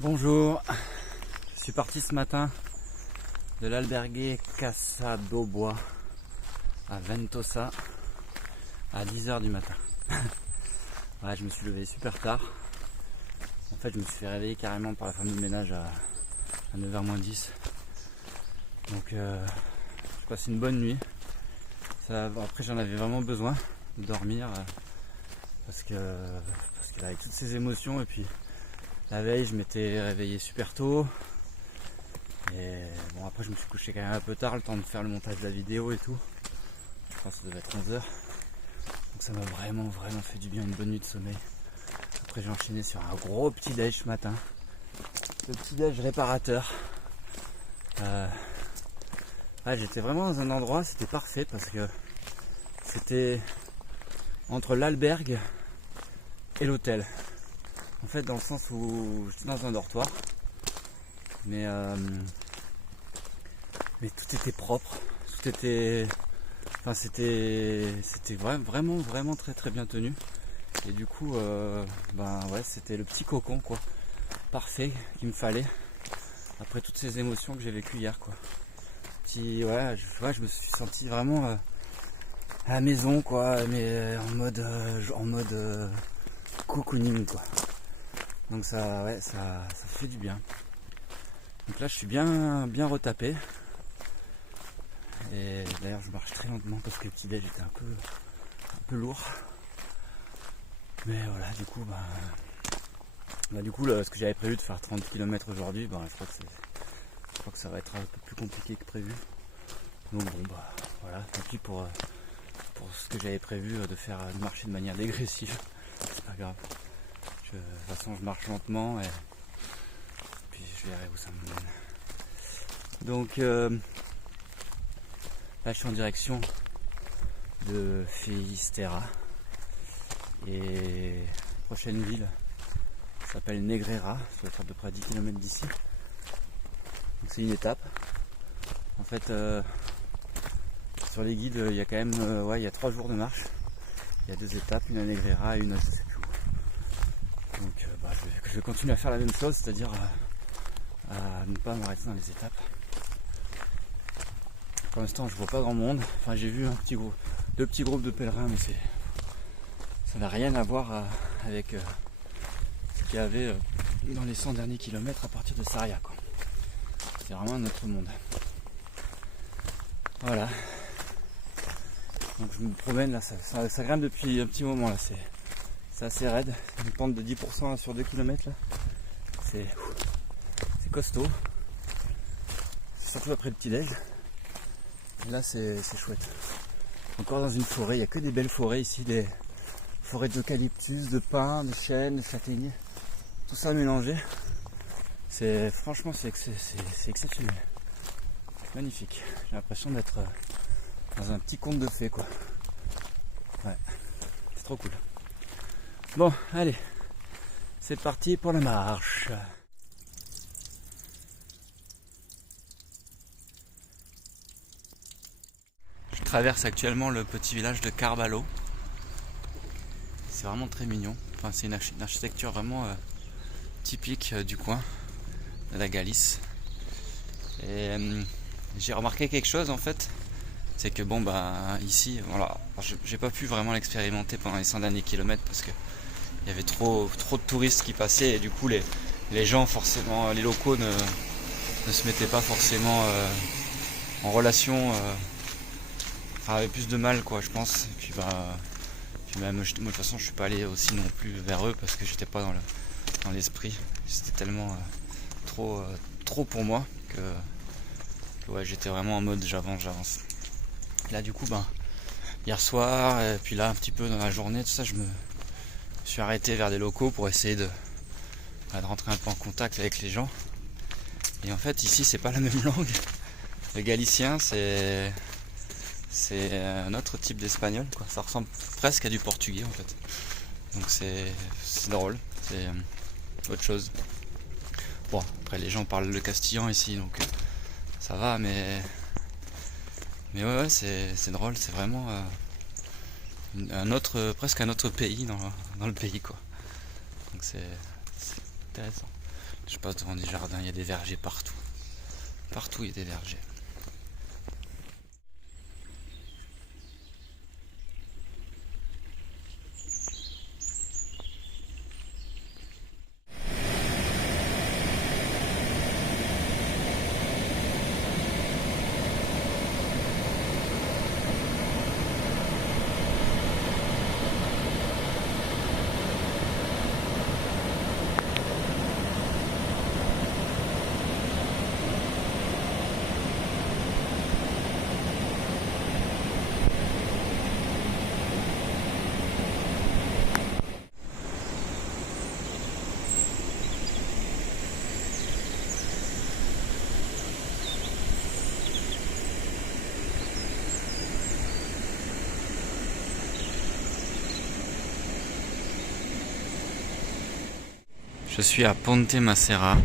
Bonjour, je suis parti ce matin de l'albergue Casa do Bois à Ventosa à 10h du matin. Ouais, je me suis levé super tard. En fait, je me suis fait réveiller carrément par la femme de ménage à 9h moins 10. Donc, j'ai passé une bonne nuit. Après, j'en avais vraiment besoin de dormir parce que avec toutes ces émotions et puis la veille, je m'étais réveillé super tôt. Et bon, après, je me suis couché quand même un peu tard, le temps de faire le montage de la vidéo et tout. Je pense que ça devait être 11h. Donc ça m'a vraiment fait du bien, une bonne nuit de sommeil. Après, j'ai enchaîné sur un gros petit déj ce matin. Le petit déj réparateur. J'étais vraiment dans un endroit, c'était parfait parce que c'était entre l'albergue et l'hôtel. En fait, dans le sens où j'étais dans un dortoir, mais tout était propre, c'était vraiment très bien tenu. Et du coup, c'était le petit cocon quoi, parfait qu'il me fallait après toutes ces émotions que j'ai vécues hier quoi. Je me suis senti vraiment à la maison quoi, mais en mode cocooning quoi. Donc ça fait du bien. Donc là je suis bien retapé. Et d'ailleurs je marche très lentement parce que le petit déj était un peu lourd. Mais voilà, du coup ce que j'avais prévu de faire 30 km aujourd'hui, je crois que ça va être un peu plus compliqué que prévu. Donc voilà, tant pis pour ce que j'avais prévu de marcher de manière dégressive. C'est pas grave. De toute façon je marche lentement et puis je verrai où ça me mène. Donc là je suis en direction de Finisterra et la prochaine ville s'appelle Negreira, ça doit être à peu près 10 km d'ici. Donc c'est une étape. En fait sur les guides il y a quand même il y a 3 jours de marche. Il y a 2 étapes, une à Negreira et une à je sais plus où. Donc je vais continuer à faire la même chose, c'est-à-dire à ne pas m'arrêter dans les étapes. Pour l'instant je vois pas grand monde. Enfin j'ai vu 2 petits groupes de pèlerins, mais ça n'a rien à voir avec ce qu'il y avait dans les 100 derniers kilomètres à partir de Sarria quoi. C'est vraiment un autre monde. Voilà. Donc je me promène là, ça grimpe depuis un petit moment là, c'est assez raide, c'est une pente de 10% sur 2 km là. C'est costaud. Surtout après le petit déj. Là c'est chouette. Encore dans une forêt, il n'y a que des belles forêts ici, des forêts d'eucalyptus, de pins, de chênes, de châtaigniers. Tout ça mélangé. Franchement c'est exceptionnel. Magnifique. J'ai l'impression d'être dans un petit conte de fées quoi. Ouais, c'est trop cool. Bon, allez, c'est parti pour la marche. Je traverse actuellement le petit village de Carballo. C'est vraiment très mignon. Enfin, c'est une architecture vraiment typique du coin, de la Galice. Et j'ai remarqué quelque chose en fait. C'est que ici, voilà, j'ai pas pu vraiment l'expérimenter pendant les 100 derniers kilomètres parce que il y avait trop de touristes qui passaient et du coup les gens forcément, les locaux ne se mettaient pas forcément en relation, avaient plus de mal quoi je pense. Et puis même moi de toute façon je suis pas allé aussi non plus vers eux parce que j'étais pas dans l'esprit. C'était tellement trop pour moi que ouais, j'étais vraiment en mode j'avance. Là du coup hier soir et puis là un petit peu dans la journée tout ça je me suis arrêté vers des locaux pour essayer de rentrer un peu en contact avec les gens. Et en fait ici c'est pas la même langue. Le galicien c'est un autre type d'espagnol quoi. Ça ressemble presque à du portugais en fait. Donc c'est drôle, c'est autre chose. Bon, après les gens parlent le castillan ici, donc ça va, mais ouais, c'est drôle, c'est vraiment presque un autre pays dans le pays, quoi. Donc c'est intéressant. Je passe devant des jardins, il y a des vergers partout. Partout il y a des vergers. Je suis à Ponte Macera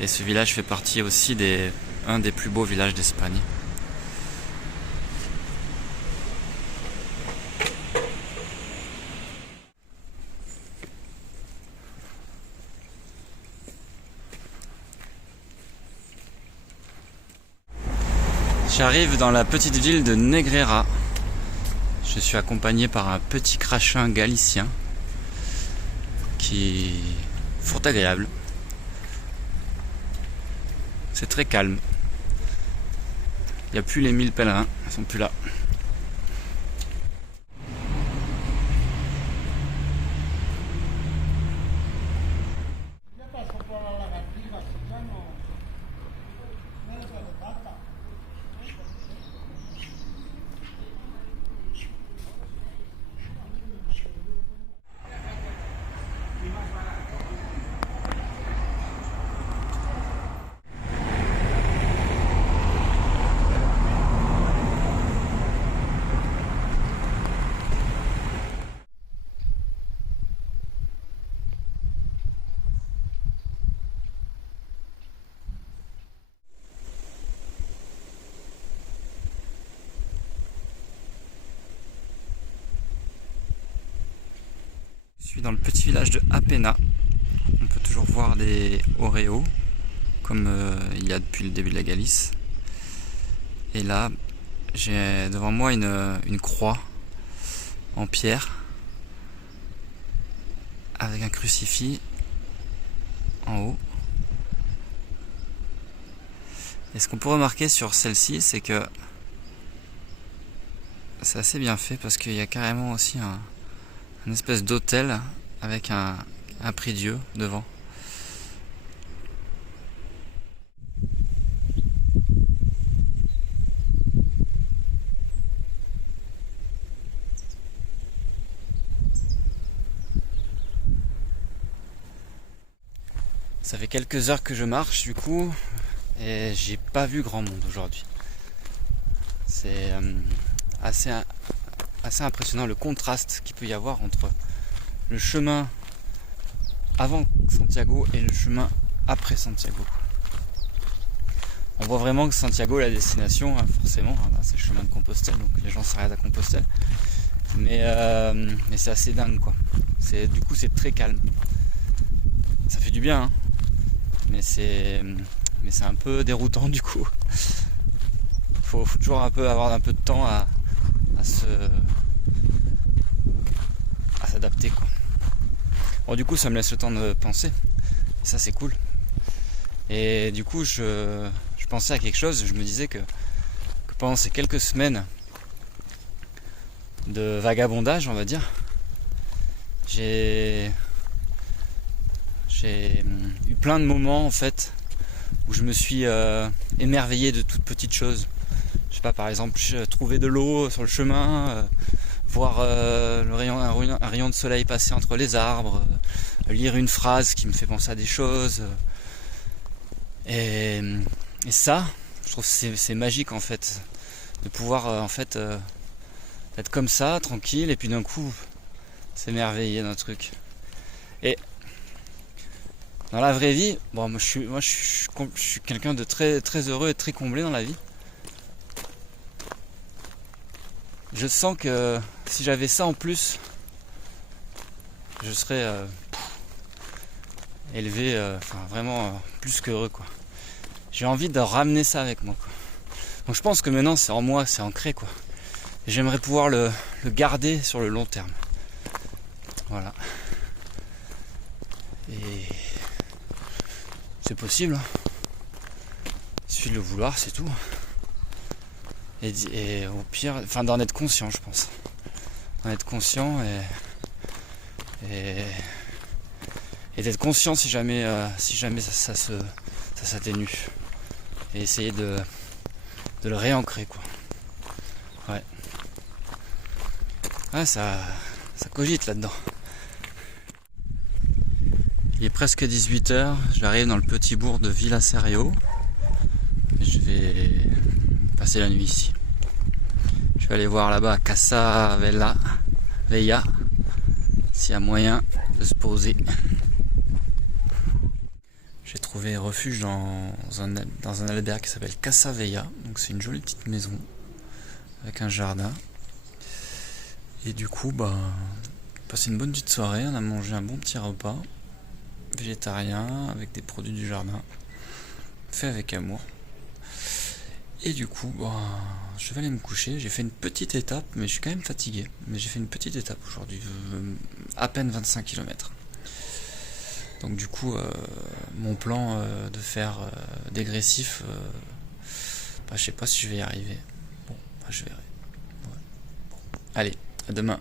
et ce village fait partie aussi un des plus beaux villages d'Espagne. J'arrive dans la petite ville de Negrera. Je suis accompagné par un petit crachin galicien qui est fort agréable. C'est très calme. Il n'y a plus les 1000 pèlerins, ils sont plus là. Je suis dans le petit village de Apena. On peut toujours voir des oreos, comme il y a depuis le début de la Galice. Et là, j'ai devant moi une croix en pierre, avec un crucifix en haut. Et ce qu'on peut remarquer sur celle-ci, c'est que c'est assez bien fait, parce qu'il y a carrément aussi un espèce d'autel avec un prie-dieu devant. Ça fait quelques heures que je marche du coup, et j'ai pas vu grand monde aujourd'hui. C'est assez impressionnant le contraste qu'il peut y avoir entre le chemin avant Santiago et le chemin après Santiago. On voit vraiment que Santiago est la destination, hein, forcément, c'est le chemin de Compostelle, donc les gens s'arrêtent à Compostelle. Mais c'est assez dingue, quoi. Du coup c'est très calme. Ça fait du bien, hein, mais c'est un peu déroutant du coup. Faut toujours avoir un peu de temps à s'adapter, quoi. Bon, du coup ça me laisse le temps de penser, et ça c'est cool. Et du coup je pensais à quelque chose. Je me disais que pendant ces quelques semaines de vagabondage, on va dire, j'ai eu plein de moments en fait où je me suis émerveillé de toutes petites choses. Je sais pas, par exemple trouver de l'eau sur le chemin, voir un rayon de soleil passer entre les arbres, lire une phrase qui me fait penser à des choses. Et ça, je trouve que c'est magique en fait, de pouvoir être comme ça, tranquille, et puis d'un coup s'émerveiller d'un truc. Et Dans la vraie vie, bon, je suis quelqu'un de très, très heureux et très comblé dans la vie. Je sens que si j'avais ça en plus, je serais élevé, vraiment plus qu'heureux, quoi. J'ai envie de ramener ça avec moi, quoi. Donc je pense que maintenant c'est en moi, c'est ancré, quoi. Et j'aimerais pouvoir le garder sur le long terme. Voilà. Et c'est possible, hein. Il suffit de le vouloir, c'est tout. Et au pire, d'en être conscient, je pense. D'en être conscient et d'être conscient si jamais ça s'atténue. Et essayer de le réancrer, quoi. Ouais. Ouais, ça cogite là-dedans. Il est presque 18h, j'arrive dans le petit bourg de Villa-Serio. Je vais passer la nuit ici. Je vais aller voir là-bas Casa Veia, s'il y a moyen de se poser. J'ai trouvé refuge dans un albergue qui s'appelle Casa Veia. Donc c'est une jolie petite maison avec un jardin. Et du coup, passé une bonne petite soirée, on a mangé un bon petit repas végétarien avec des produits du jardin, fait avec amour. Et du coup, je vais aller me coucher. J'ai fait une petite étape, mais je suis quand même fatigué. Mais j'ai fait une petite étape aujourd'hui, à peine 25 km. Donc du coup, mon plan de faire dégressif, je sais pas si je vais y arriver. Bon, je verrai. Ouais. Bon. Allez, à demain.